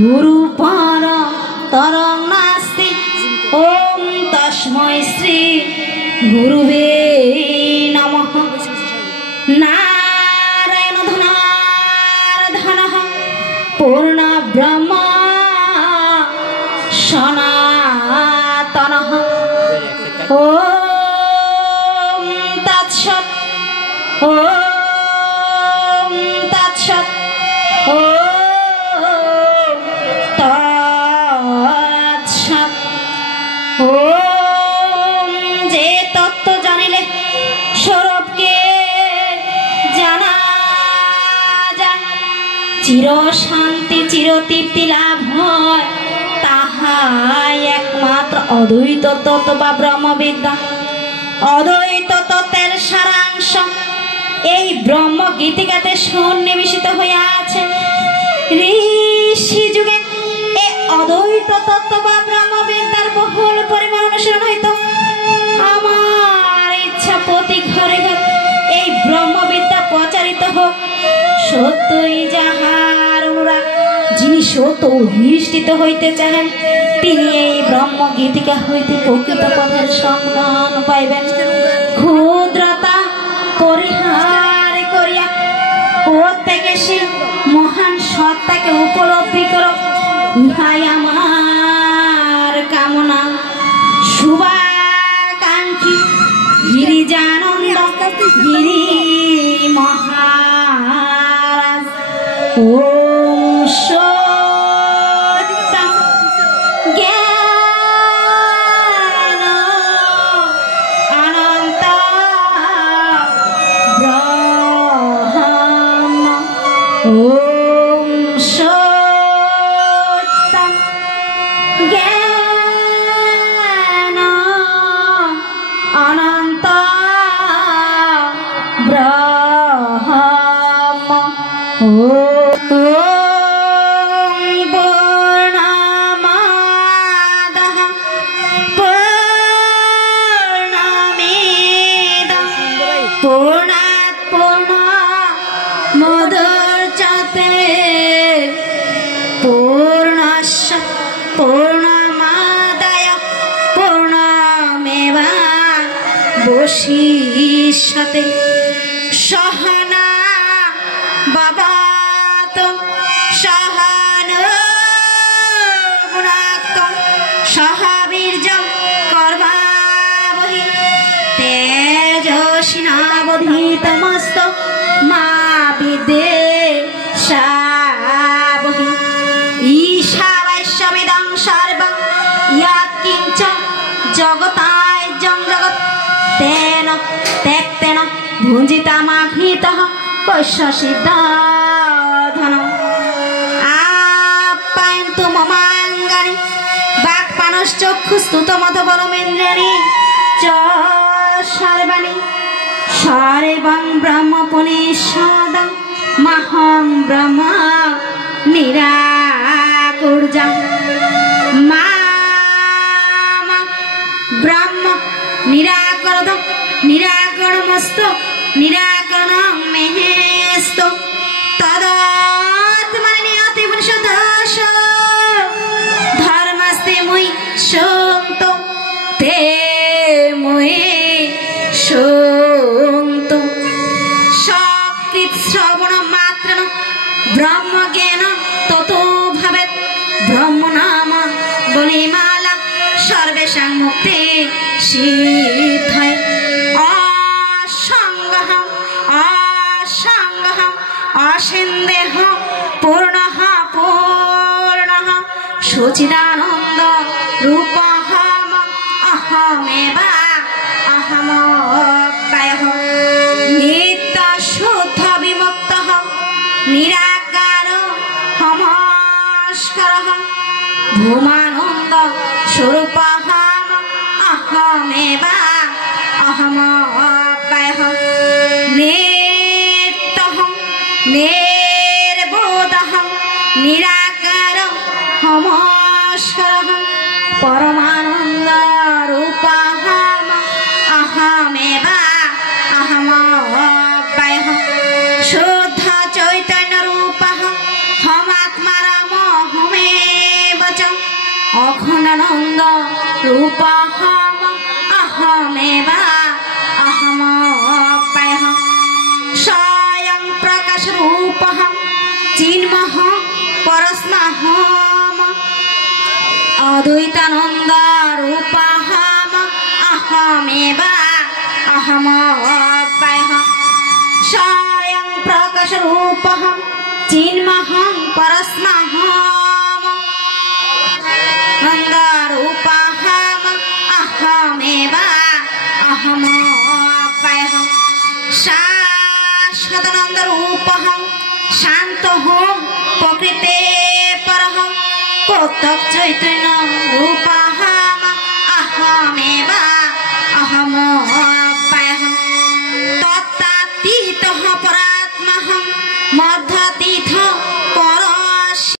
गुरुपर तरं नास्ति ॐ तस्मै श्री गुरुवे नमः। नारायण धनार्दनः पूर्ण ब्रह्म सनातनः। ॐ तत्सत् ॐ तत्सत् ॐ तत्सत्। ॐ जे तत्व जानिले स्वरूप के जाना যায়, চির শান্তি চির তৃপ্তি লাভ হয়, তাহাই একমাত্র অদ্বৈত তত্ত্ব বা ব্রহ্মবিদ্যা। অদ্বৈত তত্ত্বের সারাংশ এই ব্রহ্ম গীতিকাতে সন্নিবেশিত হয়ে আছে। ঋষি যুগে এই অদ্বৈত তত্ত্ব বা ব্রহ্মবিদ্যার বহুল পরিমাণ অনুসরণ হইত। আমার ইচ্ছা প্রতি ঘরে ঘরে এই ব্রহ্মবিদ্যা প্রচারিত হোক। সত্যই যাহার অনুরাগ, যিনি সত্য অধিষ্ঠিত হইতে চাহেন, তিনি এই ব্রহ্ম গীতিকা হইতে প্রকৃত পথের সন্ধান পাইবেন। ক্ষুদ্রতা পরিহার করিয়া প্রত্যেকে সে মহান সত্তাকে উপলব্ধি করো, ইহাই আমার কামনা। শুভাকাঙ্ক্ষী গিরিজানন্দ গিরি মহারাজ। ওম সত্যং জ্ঞান অনন্ত ব্রহ্ম। ওম সত্যং জ্ঞান অনন্ত ব্রহ্ম। পূর্ণমাদাঃ পূর্ণমেদঃ পূর্ণাৎ পূর্ণমুদচ্যতে পূর্ণস্য পূর্ণমাদায় পূর্ণমেবাবশিষ্যতে। সহনা ভবতু সহনৌ ভুনাক্তু সহ বীর্যং কর্মাবহৈ তেজস্বিনাবধীতমস্তু মা বিদ্বিষাবহৈ। ঈশাবাস্যমিদং সর্বং যৎকিঞ্চ জগতাযং জগৎ তেন ত্যক্তেন ভুঞ্জিতামাঘৃতঃ কস্য সিদ্ধাধনম। আপ্যায়ন্তু মমাঙ্গানি বাক্পানশ্চক্ষুস্তুতমথবরমেন্দ্রাণি চ সর্বাণি। সর্বং ব্রহ্মপুনিষদং মহং ব্রহ্ম নিরাকুর্যং। মামা ব্রহ্ম নিরাকরদং নিরাকরণমস্তু নিরাকরণং মেহেস্তু। তদাত্মনি নিয়তি পুরুষোত্তমস্য ধর্মস্তে মুই সন্তু তে মুই সন্তু। সকৃৎ শ্রবণ মাত্রেণ ব্রহ্মজ্ঞান ততো ভবেৎ। ব্রহ্ম নাম বলিমালা সর্বেষাং মুক্তি সিদ্ধয়ে। অসংগঃ অসংগঃ অসিন্দেহ পূর্ণঃ পূর্ণঃ সচিদানন্দ রূপহম অহমেব অহমব্যয়ঃ। নিত্য শুদ্ধ বিমুক্তঃ নিরাকার হমস্করঃ ভূমানন্দ স্বরূপহম অহমেব অহমব্যয়ঃ। নিত্যঃ নির্বোধঃ নিরাকার হমস্করঃ পরমানন্দ রূপহম অহমেব অহমব্যয়ঃ। শুদ্ধ চৈতন্য রূপঃ হমাত্মা রাম হমে चिन्मानन्द रूपहम् अहमेव अहमव्ययः स्वयं प्रकाशरूपहम् चिन्मयः परस्महम् अद्वैतानन्द रूपहम् अहमेव अहमव्ययः स्वयं प्रकाशरूपहम् चिन्मयः परस्महम् नन्दरूपहम् अहमेव अहमव्ययः शाश्वतानन्दरूपहम् शान्तहम् प्रकृते परः कोटक चैतन्य रूपहम् अहमेव अहमव्ययः